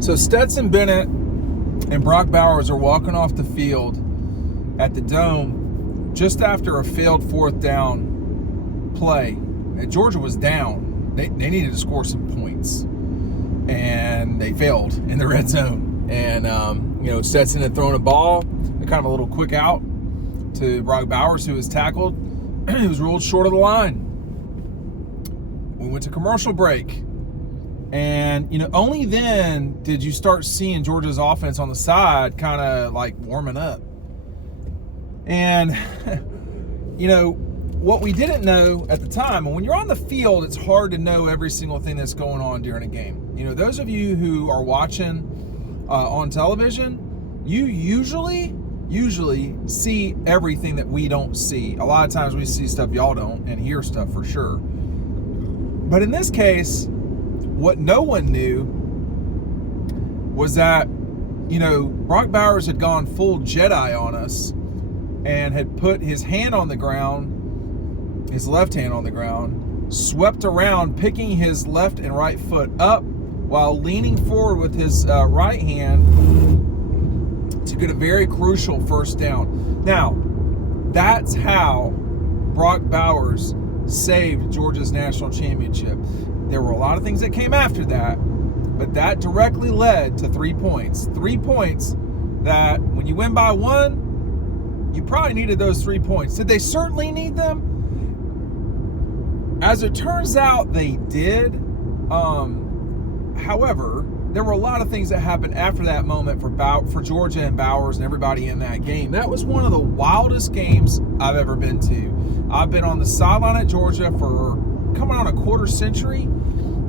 So Stetson Bennett and Brock Bowers are walking off the field at the Dome just after a failed fourth down play. And Georgia was down. They needed to score some points. And they failed in the red zone. And, Stetson had thrown a ball, kind of a little quick out to Brock Bowers, who was tackled. He was ruled short of the line. We went to commercial break. And, only then did you start seeing Georgia's offense on the side kind of like warming up. And, what we didn't know at the time, and when you're on the field, it's hard to know every single thing that's going on during a game. Those of you who are watching on television, you usually see everything that we don't see. A lot of times we see stuff y'all don't and hear stuff for sure. But in this case, what no one knew was that, Brock Bowers had gone full Jedi on us and had put his hand on the ground, his left hand on the ground, swept around, picking his left and right foot up while leaning forward with his right hand to get a very crucial first down. Now, that's how Brock Bowers saved Georgia's national championship. There were a lot of things that came after that, but that directly led to 3 points. 3 points that when you win by one, you probably needed those 3 points. Did they certainly need them? As it turns out, they did. However, there were a lot of things that happened after that moment for Georgia and Bowers and everybody in that game. That was one of the wildest games I've ever been to. I've been on the sideline at Georgia for coming on a quarter century,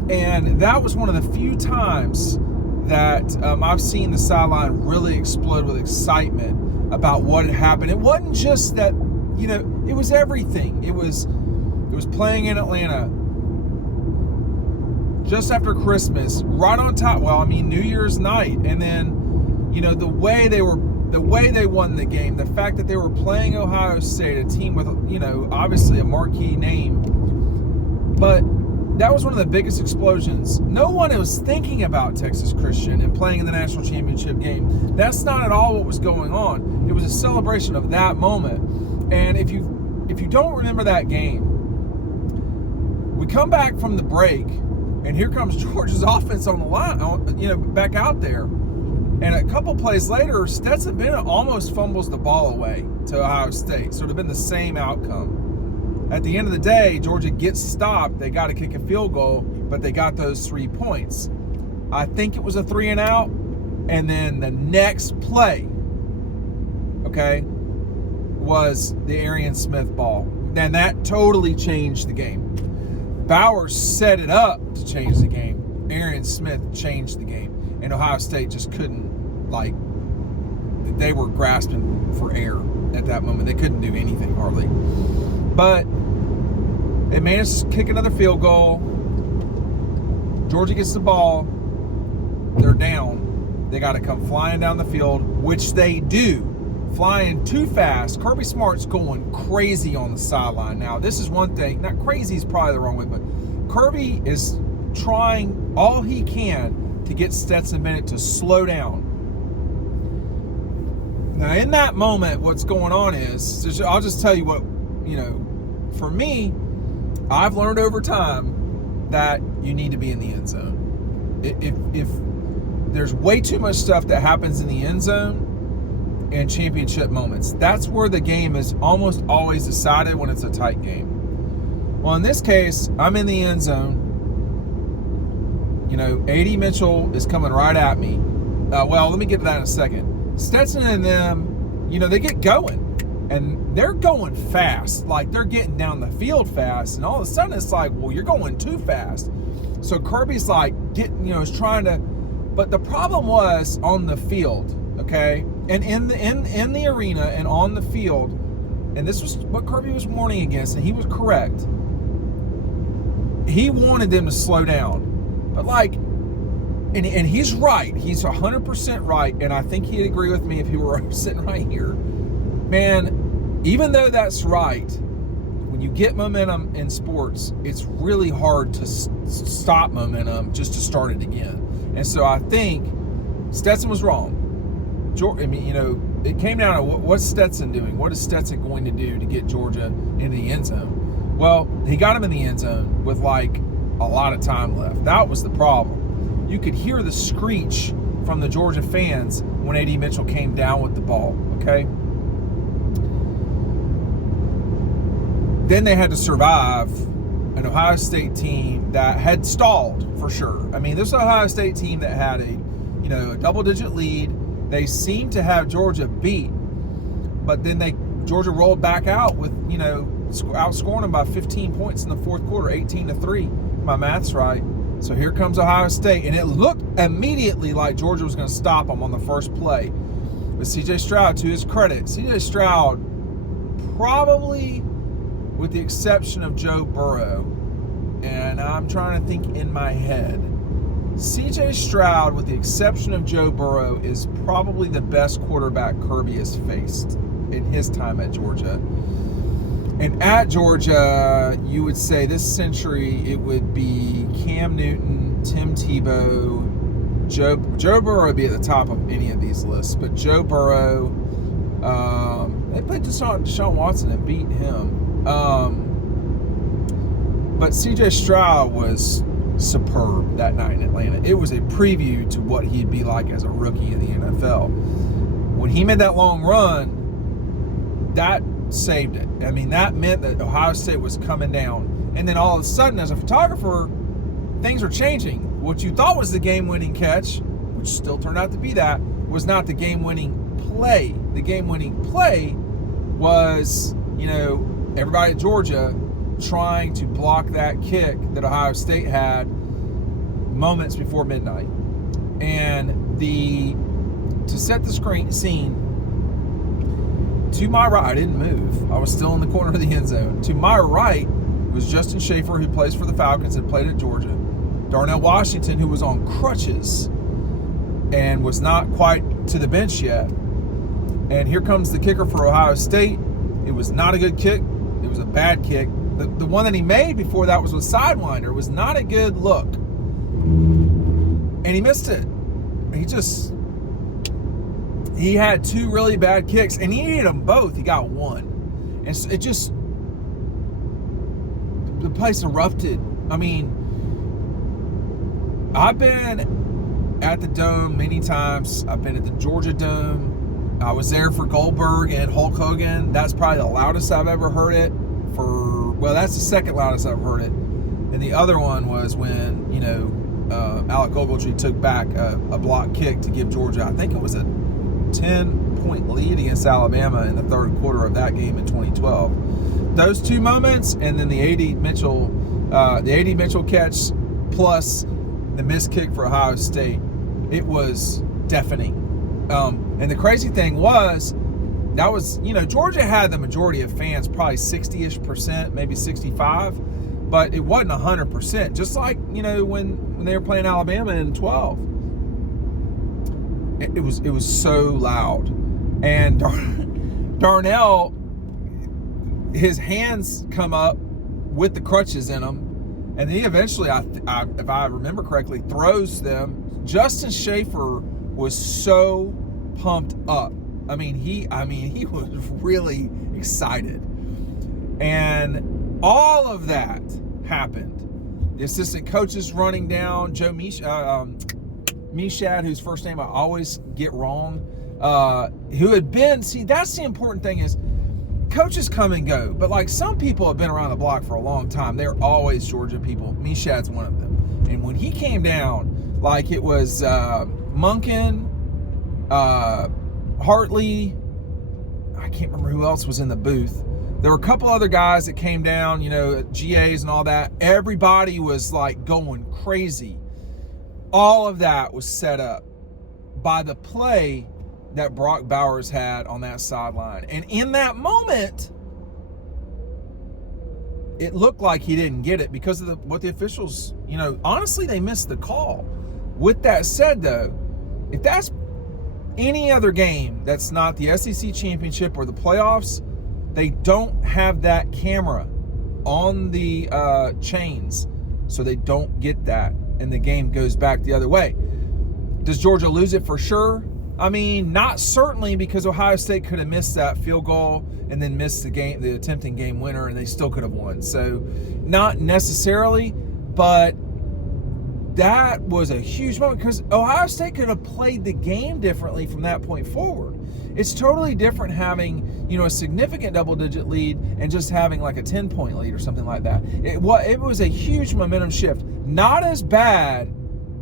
and that was one of the few times that I've seen the sideline really explode with excitement about what had happened. It wasn't just that, it was everything. It was playing in Atlanta just after Christmas, right on top. New Year's night, and then, the way they won the game, the fact that they were playing Ohio State, a team with, obviously a marquee name. But that was one of the biggest explosions. No one was thinking about Texas Christian and playing in the national championship game. That's not at all what was going on. It was a celebration of that moment. And if you don't remember that game, we come back from the break, and here comes Georgia's offense on the line, back out there. And a couple plays later, Stetson Bennett almost fumbles the ball away to Ohio State. So it would have been the same outcome. At the end of the day, Georgia gets stopped. They got to kick a field goal, but they got those 3 points. I think it was a 3 and out. And then the next play, was the Arian Smith ball. Then that totally changed the game. Bowers set it up to change the game. Arian Smith changed the game. And Ohio State just couldn't, they were grasping for air at that moment. They couldn't do anything hardly. But they managed to kick another field goal. Georgia gets the ball. They're down. They got to come flying down the field, which they do. Flying too fast. Kirby Smart's going crazy on the sideline. Now, this is one thing. Not crazy is probably the wrong way, but Kirby is trying all he can to get Stetson Bennett to slow down. Now, in that moment, what's going on is, I'll just tell you what, for me, I've learned over time that you need to be in the end zone. If there's way too much stuff that happens in the end zone in championship moments, that's where the game is almost always decided when it's a tight game. Well, in this case, I'm in the end zone. A.D. Mitchell is coming right at me. Let me get to that in a second. Stetson and them, they get going. And they're going fast. Like, they're getting down the field fast. And all of a sudden, it's like, well, you're going too fast. So Kirby's like, is trying to. But the problem was on the field, okay? And in the arena and on the field, and this was what Kirby was warning against, and he was correct. He wanted them to slow down. But and he's right. He's 100% right. And I think he'd agree with me if he were sitting right here. Man, even though that's right, when you get momentum in sports, it's really hard to stop momentum just to start it again. And so I think Stetson was wrong. I mean, you know, it came down to what's Stetson doing? What is Stetson going to do to get Georgia into the end zone? Well, he got him in the end zone with like a lot of time left. That was the problem. You could hear the screech from the Georgia fans when A.D. Mitchell came down with the ball, okay? Then they had to survive an Ohio State team that had stalled for sure. I mean, this Ohio State team that had a double-digit lead. They seemed to have Georgia beat, but then Georgia rolled back out with, outscoring them by 15 points in the fourth quarter, 18-3. My math's right. So here comes Ohio State, and it looked immediately like Georgia was going to stop them on the first play. But C.J. Stroud, to his credit, C.J. Stroud, probably with the exception of Joe Burrow, and I'm trying to think in my head, C.J. Stroud, with the exception of Joe Burrow, is probably the best quarterback Kirby has faced in his time at Georgia. And at Georgia, you would say this century, it would be Cam Newton, Tim Tebow, Joe Burrow would be at the top of any of these lists. But Joe Burrow, they played Deshaun Watson and beat him. But C.J. Stroud was superb that night in Atlanta. It was a preview to what he'd be like as a rookie in the NFL. When he made that long run, that saved it. I mean, that meant that Ohio State was coming down. And then all of a sudden, as a photographer, things were changing. What you thought was the game-winning catch, which still turned out to be that, was not the game-winning play. The game-winning play was, everybody at Georgia trying to block that kick that Ohio State had moments before midnight. And to set the scene, to my right, I didn't move. I was still in the corner of the end zone. To my right was Justin Schaefer, who plays for the Falcons and played at Georgia. Darnell Washington, who was on crutches and was not quite to the bench yet. And here comes the kicker for Ohio State. It was not a good kick. It was a bad kick. The one that he made before that was with Sidewinder. It was not a good look. And he missed it. He had two really bad kicks, and he needed them both. He got one. And so the place erupted. I mean, I've been at the Dome many times. I've been at the Georgia Dome. I was there for Goldberg and Hulk Hogan. That's probably the loudest I've ever heard it. That's the second loudest I've heard it. And the other one was when, Alec Ogletree took back a block kick to give Georgia, I think it was a 10-point lead against Alabama in the third quarter of that game in 2012. Those two moments, and then the A.D. Mitchell catch plus the missed kick for Ohio State, it was deafening. And the crazy thing was, that was, Georgia had the majority of fans, probably 60-ish%, maybe 65, but it wasn't 100%. Just like, when they were playing Alabama in 12. It was so loud. And Darnell, his hands come up with the crutches in them, and then he eventually, if I remember correctly, throws them. Justin Schaefer was so pumped up. I mean, he was really excited. And all of that happened. The assistant coaches running down, Joe Mishad, whose first name I always get wrong, who had been, that's the important thing is, coaches come and go, but like some people have been around the block for a long time. They're always Georgia people. Mishad's one of them. And when he came down, like it was Munkin, Hartley, I can't remember who else was in the booth. There were a couple other guys that came down, GAs and all that. Everybody was like going crazy. All of that was set up by the play that Brock Bowers had on that sideline. And in that moment, it looked like he didn't get it because of what the officials, honestly, they missed the call. With that said, though, if that's any other game that's not the SEC championship or the playoffs, they don't have that camera on the chains, so they don't get that, and the game goes back the other way. Does Georgia lose it for sure? I mean, not certainly, because Ohio State could have missed that field goal and then missed the attempting game winner, and they still could have won. So not necessarily, but that was a huge moment because Ohio State could have played the game differently from that point forward. It's totally different having, a significant double-digit lead and just having like a 10-point lead or something like that. It was a huge momentum shift. Not as bad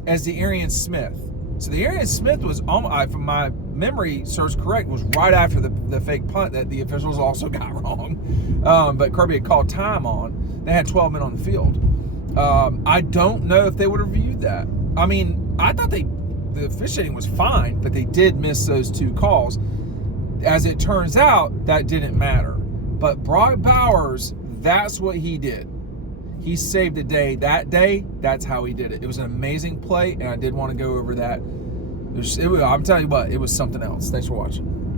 as the Arian Smith. So the Arian Smith was, if my memory serves correct, was right after the fake punt that the officials also got wrong. But Kirby had called time on. They had 12 men on the field. I don't know if they would have reviewed that. I mean, I thought the officiating was fine, but they did miss those 2 calls. As it turns out, that didn't matter. But Brock Bowers, that's what he did. He saved the day that day. That's how he did it. It was an amazing play, and I did want to go over that. I'm telling you what, it was something else. Thanks for watching.